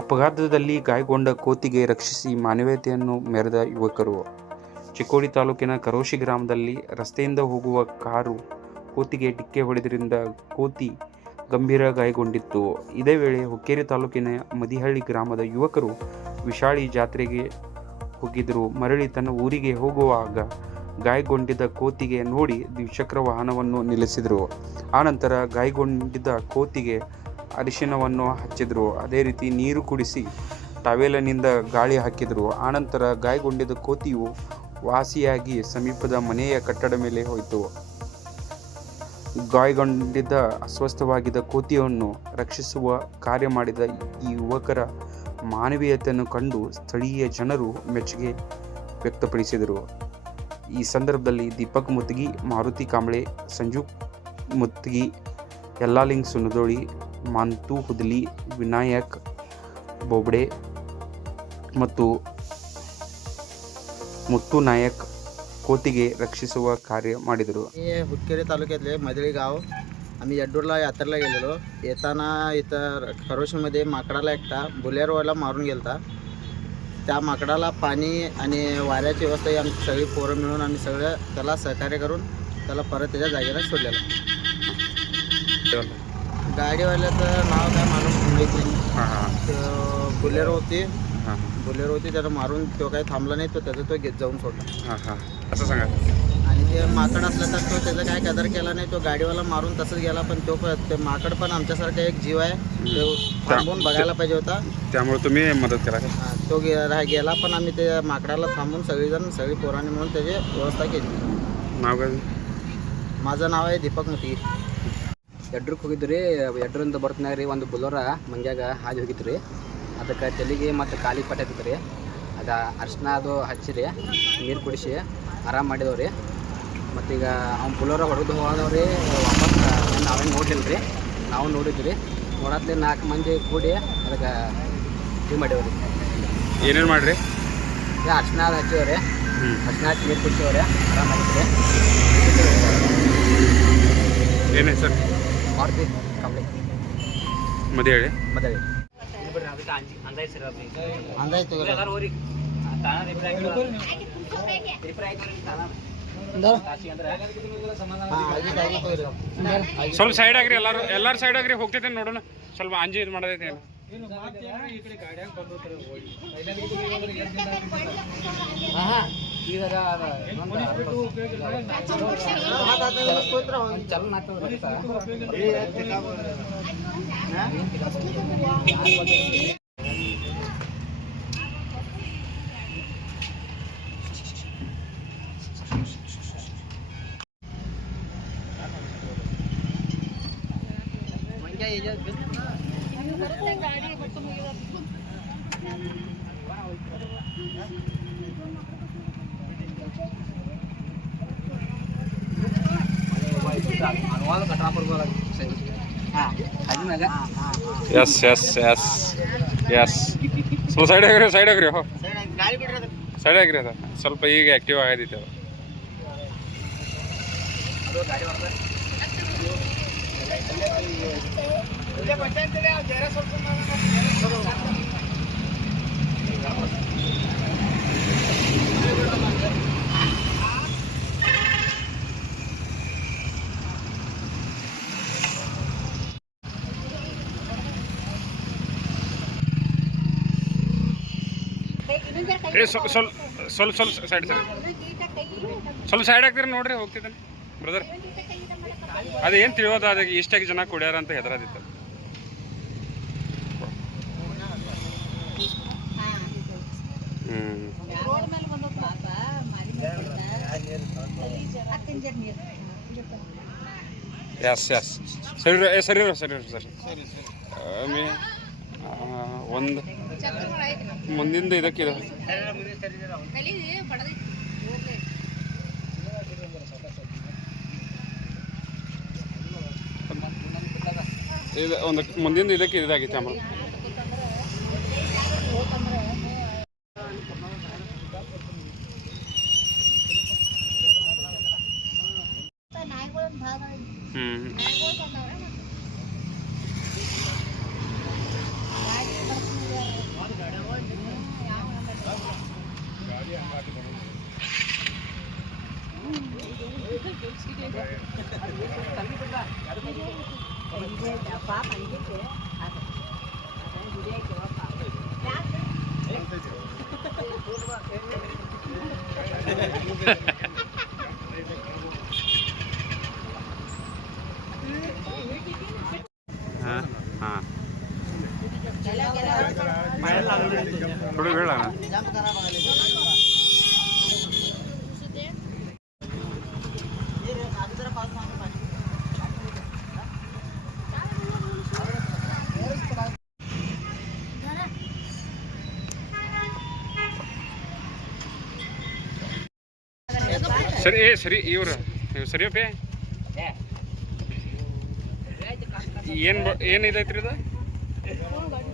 ಅಪಘಾತದಲ್ಲಿ ಗಾಯಗೊಂಡ ಕೋತಿಗೆ ರಕ್ಷಿಸಿ ಮಾನವೀಯತೆಯನ್ನು ಮೆರೆದ ಯುವಕರು. ಚಿಕ್ಕೋಡಿ ತಾಲೂಕಿನ ಕರೋಶಿ ಗ್ರಾಮದಲ್ಲಿ ರಸ್ತೆಯಿಂದ ಹೋಗುವ ಕಾರು ಕೋತಿಗೆ ಡಿಕ್ಕೆ ಹೊಡೆದ್ರಿಂದ ಕೋತಿ ಗಂಭೀರ ಗಾಯಗೊಂಡಿತ್ತು. ಇದೇ ವೇಳೆ ಹುಕ್ಕೇರಿ ತಾಲೂಕಿನ ಮದಿಹಳ್ಳಿ ಗ್ರಾಮದ ಯುವಕರು ವಿಶಾಳಿ ಜಾತ್ರೆಗೆ ಹೋಗಿದ್ದರು. ಮರಳಿ ತನ್ನ ಊರಿಗೆ ಹೋಗುವಾಗ ಗಾಯಗೊಂಡಿದ್ದ ಕೋತಿಗೆ ನೋಡಿ ದ್ವಿಚಕ್ರ ವಾಹನವನ್ನು ನಿಲ್ಲಿಸಿದರು. ಆನಂತರ ಗಾಯಗೊಂಡಿದ್ದ ಕೋತಿಗೆ ಅರಿಶಿನವನ್ನು ಹಚ್ಚಿದರು. ಅದೇ ರೀತಿ ನೀರು ಕುಡಿಸಿ ಟವೆಲಿನಿಂದ ಗಾಳಿ ಹಾಕಿದರು. ಆನಂತರ ಗಾಯಗೊಂಡಿದ್ದ ಕೋತಿಯು ವಾಸಿಯಾಗಿ ಸಮೀಪದ ಮನೆಯ ಕಟ್ಟಡ ಮೇಲೆ ಹೋಯಿತು. ಗಾಯಗೊಂಡಿದ್ದ ಅಸ್ವಸ್ಥವಾಗಿದ್ದ ಕೋತಿಯನ್ನು ರಕ್ಷಿಸುವ ಕಾರ್ಯ ಮಾಡಿದ ಈ ಯುವಕರ ಮಾನವೀಯತೆಯನ್ನು ಕಂಡು ಸ್ಥಳೀಯ ಜನರು ಮೆಚ್ಚುಗೆ ವ್ಯಕ್ತಪಡಿಸಿದರು. ಈ ಸಂದರ್ಭದಲ್ಲಿ ದೀಪಕ್ ಮುತ್ಗಿ, ಮಾರುತಿ ಕಾಂಬ್ಳೆ, ಸಂಜು ಮುತ್ಗಿ, ಯಲ್ಲಾಲಿಂಗ್ ಸುನದೋಳಿ, ಮಾಂತು ಹುದಲಿ, ವಿನಾಯಕ್ ಬೋಬ್ಡೆ ಮತ್ತು मुत्तू नायक कोतिगे रक्षिसुव कार्य ಮಾಡಿದರು. हुक्केरी तालुक्यातले मदळी गाव आम्ही यड्डूरला यात्रेला गेलेलो. येताना इथं खरोशीमध्ये माकडाला एकटा बुलेरोला मारून गेलता. त्या माकडाला पाणी आणि वाऱ्याची व्यवस्था ही आमची सगळी पोरं मिळून आम्ही सगळं त्याला सहकार्य करून त्याला परत त्याच्या जागेला सोडलेलं. गाडीवाल्याचं नाव काय मालूम माहीत नाही. बुलेरो होती त्याला मारून तो काही थांबला नाही, तो त्याचा तो घेत जाऊन सोडला. असं सांगा. आणि ते माकड असलं तर तो त्याचा काय कदर केला नाही, तो गाडीवाला मारून तसंच गेला. पण तो ते माकड पण आमच्यासारखा एक जीव आहे, तो थांबून बघायला पाहिजे होता. त्यामुळे तुम्ही मदत करा. तो गेला पण आम्ही ते माकडाला थांबून सगळी पोरांनी म्हणून त्याची व्यवस्था केली. नाव काय? माझं नाव आहे दीपक मुती. ಯಡ್ರಕ್ಕೆ ಹೋಗಿದ್ದು ರೀ. ಯಡ್ರಿಂದ ಬರ್ತನಾಗ ರೀ ಒಂದು ಬುಲೋರ ಮಂಗ್ಯಾಗ ಹಾದಿ ಹೋಗಿತ್ತು ರೀ. ಅದಕ್ಕೆ ತಲೆಗೆ ಮತ್ತು ಕಾಲಿಗೆ ಪಟ್ಟಿತ್ತು ರೀ. ಅದು ಅರ್ಶಿನ ಅದು ಹಚ್ಚಿರಿ, ನೀರು ಕುಡಿಸಿ ಆರಾಮ ಮಾಡಿದವು ರೀ. ಮತ್ತೀಗ ಅವ್ನು ಬುಲೋರ ಹೊಡೆದು ಹೋದವ್ರಿ. ವಾಪಸ್ ನಾವೇನು ನೋಡಲಿಲ್ಲ ರೀ. ನಾವು ನೋಡಿದ್ವಿ ರೀ. ನೋಡತ್ಲಿ 4 ಮಂದಿ ಕೂಡಿ ಅದಕ್ಕೆ ಇದು ಮಾಡಿವ್ರಿ. ಏನೇನು ಮಾಡಿರಿ? ಅರ್ಶಿನ ಹಚ್ಚಿವ್ರಿ. ಅರ್ಶಿನ ಹಚ್ಚಿ ನೀರು ಕುಡಿಸಿವ್ರಿ. ಆರಾಮ ಆಗಿದ್ರಿ. ಏನು ಹೆಸರು? ಮಾರುತಿ ಕಾಂಬ್ಳೆ, ಮದಿಹಳ್ಳಿ. ಅಂದಾಯ್ತು ಸ್ವಲ್ಪ ಸೈಡ್ ಆಗ್ರಿ. ಎಲ್ಲಾರು ಸೈಡ್ ಆಗ್ರಿ. ಹೋಗ್ತೈತೆ ನೋಡೋಣ. ಸ್ವಲ್ಪ ಅಂಜಿ ಇದು ಮಾಡೋದೈತೆ. Yes yes yes yes. ಸ್ವಲ್ಪ ಸೈಡ್ ಆಗ್ರಿ. ಸೈಡ್ ಆಗ್ರಿ. ಸೈಡ್ ಆಗ್ರಿ. ಅದು ಸ್ವಲ್ಪ ಈಗ ಆ್ಯಕ್ಟಿವ್ ಆಗೈತಿ. ಅದು ಸ್ವಲ್ಪ ಸೈಡ್ ಸ್ವಲ್ಪ ಸೈಡ್ ಆಗ್ತೀರಿ ನೋಡ್ರಿ. ಹೋಗ್ತಿದ್ದಾನೆ ಬ್ರದರ್. ಅದೇನು ತಿಳಿಯೋದು, ಅದಕ್ಕೆ ಇಷ್ಟಾಗಿ ಜನ ಕುಡಿಯಾರ ಅಂತ ಹೆದರಾದಿತ್ತು. S S. ಸರಿ ಸರಿ ಸರಿ ಸರಿ. ಒಂದು ಮುಂದಿಂದ ಇದಕ್ಕಿದೆ. ಒಂದು ಮುಂದಿಂದ ಇದಕ್ಕೆ ಇದಾಗಿತ್ತು ಆಮೇಲೆ. हां हां थोडं वेळ लागणार. ಸರಿ ಸರಿ ಇವ್ರು ಸರಿಯಪ್ಪ ಏನು ಇದೈತ್ರಿ ಇದು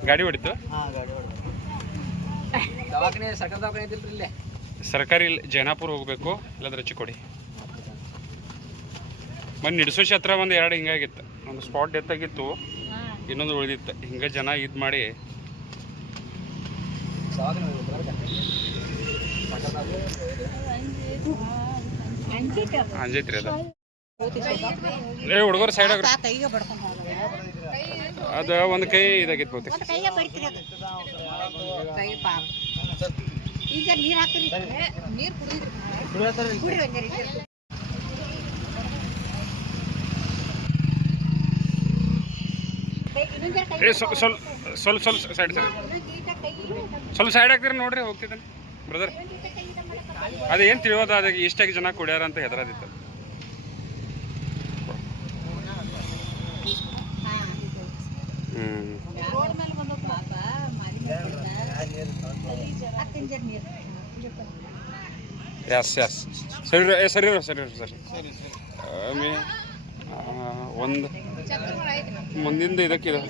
ಗಾಡಿ ಹೊಡಿತು ದವಾಖಾನೆ ಸರ್ಕಾರ ದವಾಖಾನೆ ಐತಿಲ್ರಿ ಇಲ್ಲೇ ಸರ್ಕಾರಿ ಜೈನಾಪುರ ಹೋಗ್ಬೇಕು ಇಲ್ಲಾಂದ್ರೆ ಚಿಕ್ಕೋಡಿ ಮೊನ್ನೆ ನಿಡ್ಸೋಶಿ ಹತ್ರ ಒಂದು 2 ಹಿಂಗಾಗಿತ್ತು. ಒಂದು ಸ್ಪಾಟ್ ಡೆತ್ ಆಗಿತ್ತು, ಇನ್ನೊಂದು ಉಳಿದಿತ್ತು. ಹಿಂಗೆ ಜನ ಇದು ಮಾಡಿ ಅಂಜೈತ್ರಿ ಅದು. ಹುಡುಗರು ಸೈಡ್ ಆಗ್ರಿ. ಅದು ಒಂದು ಕೈ ಇದಾಗಿತ್ತು ಬಹುತೇಕ. ಸ್ವಲ್ಪ ಸೈಡ್ ಸ್ವಲ್ಪ ಸೈಡ್ ಆಗ್ತೀರಿ ನೋಡ್ರಿ, ಹೋಗ್ತಿದ್ದಾನೆ ಬ್ರದರ್. ಅದೇನು ತಿಳಿಯೋದು ಅದಕ್ಕೆ ಇಷ್ಟಾಗಿ ಜನ ಕುಡಿಯಾರ ಅಂತ ಹೆದರದಿತ್ತು. ಎಸ್ ಎಸ್ ಸರಿ ಸರಿ ಸರಿ ಸರಿ ಒಂದು ಮುಂದಿಂದ ಇದಕ್ಕಿದೆ.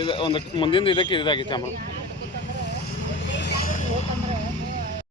ಇದು ಒಂದು ಮುಂದಿಂದ ಇದಕ್ಕೆ ಇದಾಗಿತ್ತು ಆಮೇಲೆ